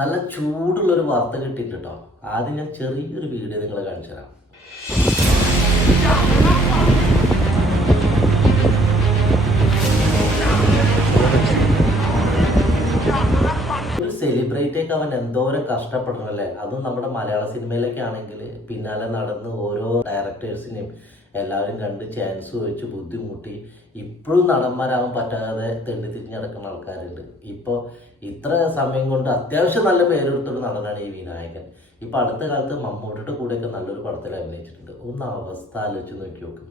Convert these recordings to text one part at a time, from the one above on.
നല്ല ചൂടുള്ളൊരു വാർത്ത കിട്ടിയിട്ട് കേട്ടോ. ആദ്യം ഞാൻ ചെറിയൊരു വീഡിയോ നിങ്ങളെ കാണിച്ചു തരാം. ഒരു സെലിബ്രിറ്റിയൊക്കെ അവൻ എന്തോരം കഷ്ടപ്പെടണല്ലേ. അതും നമ്മുടെ മലയാള സിനിമയിലൊക്കെ ആണെങ്കിൽ പിന്നാലെ നടന്ന് ഓരോ ഡയറക്ടേഴ്സിനെയും എല്ലാവരും കണ്ട് ചാൻസ് വെച്ച് ബുദ്ധിമുട്ടി ഇപ്പോഴും നടന്മാരാവാൻ പറ്റാതെ തെണ്ടി തിരിഞ്ഞ് നടക്കുന്ന ആൾക്കാരുണ്ട്. ഇപ്പോൾ ഇത്ര സമയം കൊണ്ട് അത്യാവശ്യം നല്ല പേരെടുത്തൊരു നടനാണ് ഈ വിനായകൻ. ഇപ്പം അടുത്ത കാലത്ത് മമ്മൂട്ടിയുടെ കൂടെയൊക്കെ നല്ലൊരു പടത്തിൽ അഭിനയിച്ചിട്ടുണ്ട്. ഒന്ന് അവസ്ഥ ആലോചിച്ച് നോക്കി നോക്കും.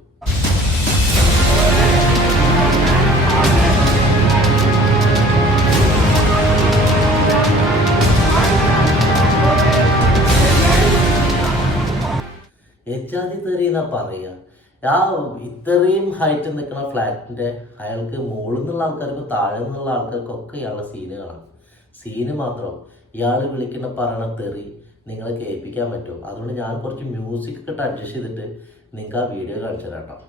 എജാതി തെറി എന്നാ പറയുക. ആ ഇത്രയും ഹൈറ്റ് നിൽക്കുന്ന ഫ്ലാറ്റിൻ്റെ അയാൾക്ക് മുകളിൽ നിന്നുള്ള ആൾക്കാർക്ക് താഴെ നിന്നുള്ള ആൾക്കാർക്കൊക്കെ ഇയാളുടെ സീന് കാണാം. സീന് മാത്രം ഇയാൾ വിളിക്കുന്ന പറയണ തെറി നിങ്ങളെ കേൾപ്പിക്കാൻ പറ്റും. അതുകൊണ്ട് ഞാൻ കുറച്ച് മ്യൂസിക് ഒക്കെ അഡ്ജസ്റ്റ് ചെയ്തിട്ട് നിങ്ങൾക്ക് ആ വീഡിയോ കാണിച്ചു തരാം കേട്ടോ.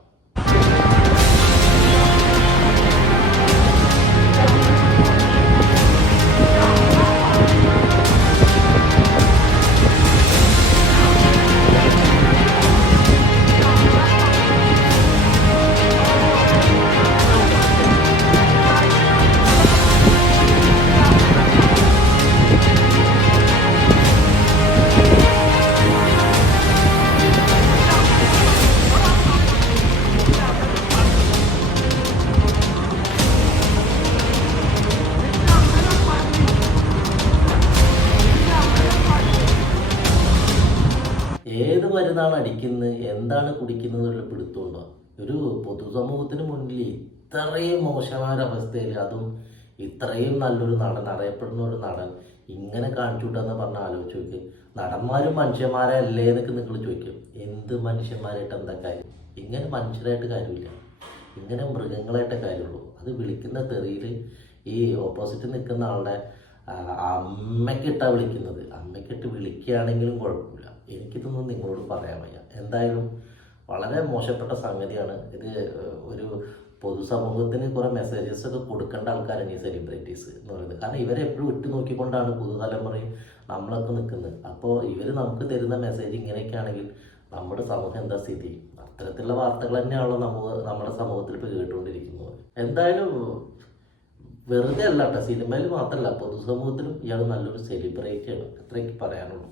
ഏത് മരുന്നാണ് അടിക്കുന്നത്, എന്താണ് കുടിക്കുന്നത് എന്നുള്ള പിടുത്തമുണ്ടോ? ഒരു പൊതുസമൂഹത്തിന് മുന്നിൽ ഇത്രയും മോശമായ അവസ്ഥയിൽ, അതും ഇത്രയും നല്ലൊരു നടൻ, അറിയപ്പെടുന്ന ഒരു നടൻ ഇങ്ങനെ കാണിച്ചു വിട്ടാന്ന് പറഞ്ഞാൽ ആലോചിച്ച് നോക്ക്. നടന്മാരും മനുഷ്യന്മാരല്ലേ എന്നൊക്കെ നിങ്ങൾ ചോദിക്കും. എന്ത് മനുഷ്യന്മാരായിട്ട് എന്താ കാര്യം? ഇങ്ങനെ മനുഷ്യരായിട്ട് കാര്യമില്ല, ഇങ്ങനെ മൃഗങ്ങളായിട്ട് കാര്യമുള്ളൂ. അത് വിളിക്കുന്ന തെറിയിൽ ഈ ഓപ്പോസിറ്റ് നിൽക്കുന്ന ആളുടെ അമ്മയ്ക്കിട്ടാ വിളിക്കുന്നത്. അമ്മയ്ക്കിട്ട് വിളിക്കുകയാണെങ്കിലും കുഴപ്പമില്ല. എനിക്കിതൊന്നും നിങ്ങളോട് പറയാൻ വയ്യ. എന്തായാലും വളരെ മോശപ്പെട്ട സംഗതിയാണ് ഇത്. ഒരു പൊതുസമൂഹത്തിന് കുറേ മെസ്സേജസ് ഒക്കെ കൊടുക്കേണ്ട ആൾക്കാരാണ് ഈ സെലിബ്രിറ്റീസ് എന്ന് പറയുന്നത്. കാരണം ഇവരെ എപ്പോഴും ഇട്ട് നോക്കിക്കൊണ്ടാണ് പുതുതലമുറയും നമ്മളൊക്കെ നിൽക്കുന്നത്. അപ്പോൾ ഇവർ നമുക്ക് തരുന്ന മെസ്സേജ് ഇങ്ങനെയൊക്കെ ആണെങ്കിൽ നമ്മുടെ സമൂഹം എന്താ സ്ഥിതി? അത്തരത്തിലുള്ള വാർത്തകൾ തന്നെയാണല്ലോ നമ്മുടെ സമൂഹത്തിൽ ഇപ്പോൾ കേട്ടുകൊണ്ടിരിക്കുന്നത്. എന്തായാലും വെറുതെ അല്ല കേട്ടോ, സിനിമയിൽ മാത്രമല്ല പൊതുസമൂഹത്തിലും ഇയാൾ നല്ലൊരു സെലിബ്രിറ്റിയാണ്. അത്രയ്ക്ക് പറയാനുള്ളൂ.